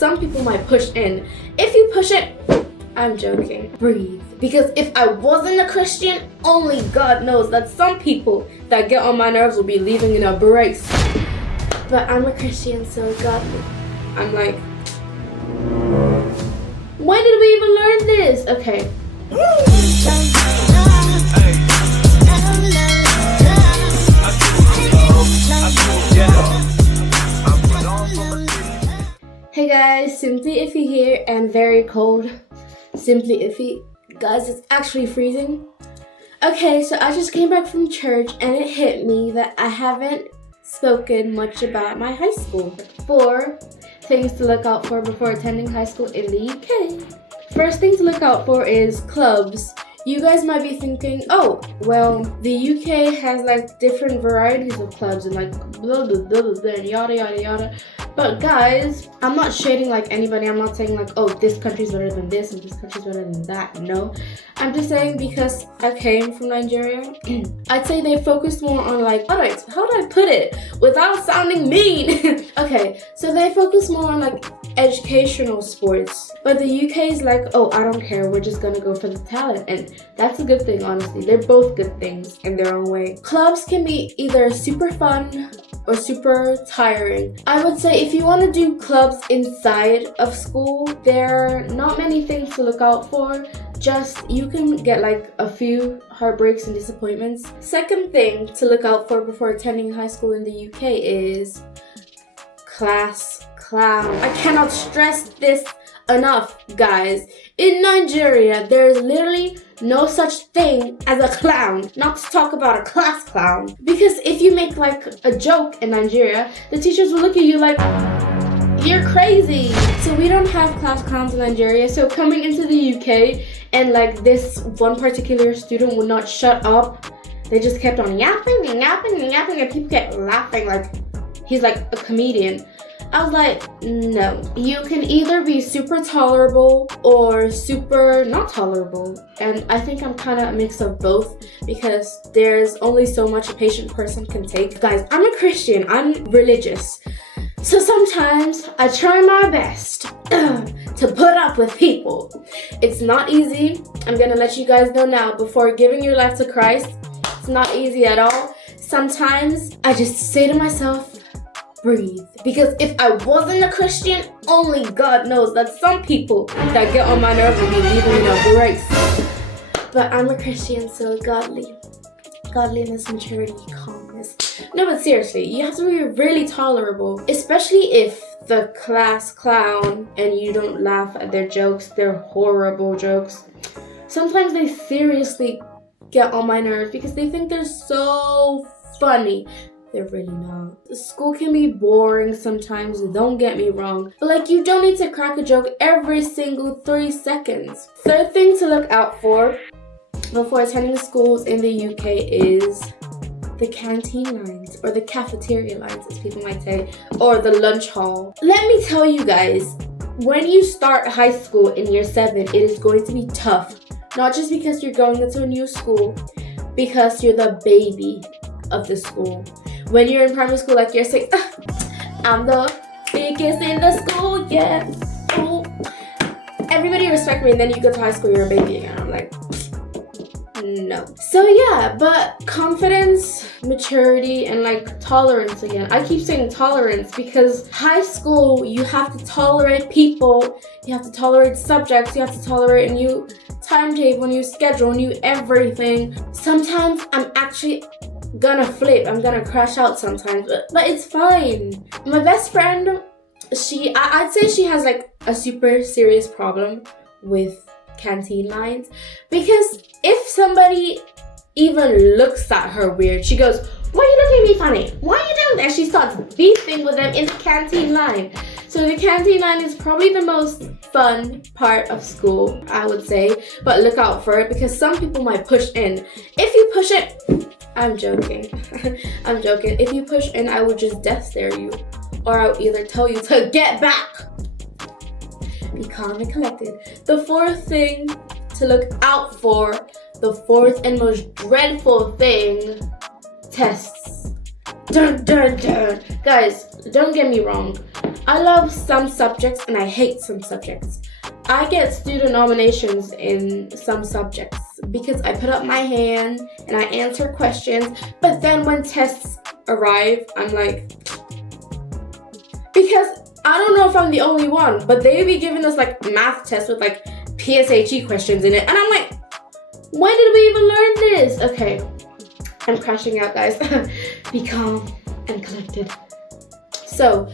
Some people might push in. If you push it, I'm joking. Breathe. Because if I wasn't a Christian, only God knows that some people that get on my nerves will be leaving in a brace. But I'm a Christian, so godly. I'm like, when did we even learn this? Okay. Hey guys, Simply Ifie here, and very cold. Simply Ifie. Guys, it's actually freezing. Okay, so I just came back from church and it hit me that I haven't spoken much about my high school. 4 things to look out for before attending high school in the UK. First thing to look out for is clubs. You guys might be thinking, oh, well, the UK has like different varieties of clubs and like blah, blah, blah, blah, blah, and yada, yada, yada. But guys, I'm not shading like anybody. I'm not saying like, oh, this country's better than this and this country's better than that. No, I'm just saying because I came from Nigeria, I'd say they focused more on like, how do I put it without sounding mean? Okay, so they focus more on like educational sports. But the UK is like, oh, I don't care. We're just gonna go for the talent. And that's a good thing, honestly. They're both good things in their own way. Clubs can be either super fun or super tiring. I would say if you want to do clubs inside of school, there are not many things to look out for. Just you can get like a few heartbreaks and disappointments. Second thing to look out for before attending high school in the UK is class clown. I cannot stress this enough, guys. In Nigeria, there is literally no such thing as a clown, not to talk about a class clown. Because if you make like a joke in Nigeria, the teachers will look at you like, you're crazy. So we don't have class clowns in Nigeria. So coming into the UK and like this one particular student would not shut up. They just kept on yapping and yapping and yapping and people kept laughing like he's like a comedian. I was like, no. You can either be super tolerable or super not tolerable. And I think I'm kind of a mix of both because there's only so much a patient person can take. Guys, I'm a Christian. I'm religious. So sometimes I try my best to put up with people. It's not easy. I'm gonna let you guys know now before giving your life to Christ. It's not easy at all. Sometimes I just say to myself, breathe. Because if I wasn't a Christian, only God knows that some people that get on my nerves will be leaving in a brace. But I'm a Christian, so godliness, maturity, calmness. No, but seriously, you have to be really tolerable, especially if the class clown and you don't laugh at their jokes, their horrible jokes. Sometimes they seriously get on my nerves because they think they're so funny. They're really not. School can be boring sometimes, don't get me wrong. But like, you don't need to crack a joke every single 3 seconds. Third thing to look out for before attending schools in the UK is the canteen lines, or the cafeteria lines as people might say, or the lunch hall. Let me tell you guys, when you start high school in year 7, it is going to be tough. Not just because you're going into a new school, because you're the baby of the school. When you're in primary school, like you're saying, I'm the biggest in the school, yeah. Ooh. Everybody respect me, and then you go to high school, you're a baby again. I'm like, no. So yeah, but confidence, maturity, and like tolerance again. I keep saying tolerance because high school, you have to tolerate people, you have to tolerate subjects, you have to tolerate a new timetable, new schedule, new everything. Sometimes I'm actually gonna flip, I'm gonna crash out sometimes, but it's fine. My best friend, I'd say she has like a super serious problem with canteen lines, because if somebody even looks at her weird, she goes, why are you looking at me funny? Why are you doing that? She starts beefing with them in the canteen line. So the canteen line is probably the most fun part of school, I would say, but look out for it because some people might push in. If you push it, I'm joking. I'm joking. If you push in, I would just death stare you, or I would either tell you to get back. Be calm and collected. The fourth thing to look out for, the fourth and most dreadful thing, tests. Dun dun dun. Guys, don't get me wrong. I love some subjects and I hate some subjects. I get student nominations in some subjects because I put up my hand and I answer questions, but then when tests arrive, I'm like, because I don't know if I'm the only one, but they be giving us like math tests with like PSHE questions in it, and I'm like, when did we even learn this? Okay, I'm crashing out, guys. Be calm and collected. So,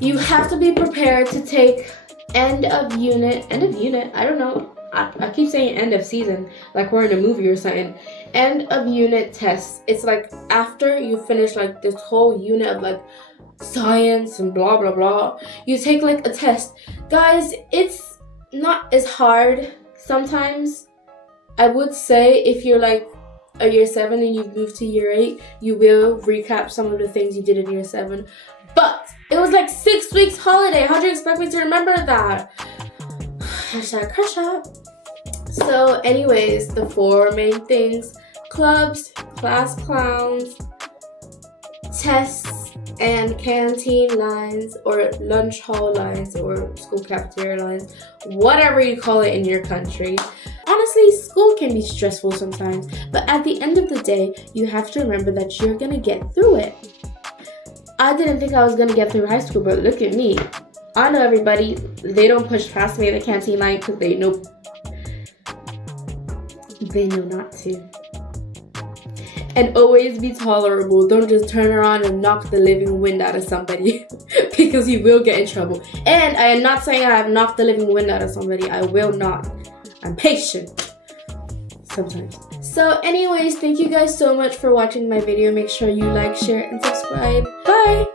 you have to be prepared to take end of unit, I don't know. I keep saying end of season, like we're in a movie or something. End of unit tests. It's like after you finish like this whole unit of like science and blah blah blah, you take like a test. Guys, it's not as hard sometimes. I would say if you're like a year 7 and you've moved to year 8, you will recap some of the things you did in year 7. But it was like 6 weeks holiday. How do you expect me to remember that? Hashtag crush up. So anyways, the 4 main things: clubs, class clowns, tests, and canteen lines, or lunch hall lines, or school cafeteria lines, whatever you call it in your country. Honestly, school can be stressful sometimes, but at the end of the day, you have to remember that you're gonna get through it. I didn't think I was gonna get through high school, but look at me. I know everybody, they don't push past me in the canteen line because they know not to. And always be tolerable. Don't just turn around and knock the living wind out of somebody because you will get in trouble. And I am not saying I have knocked the living wind out of somebody. I will not. I'm patient sometimes. So anyways, thank you guys so much for watching my video. Make sure you like, share, and subscribe. Bye!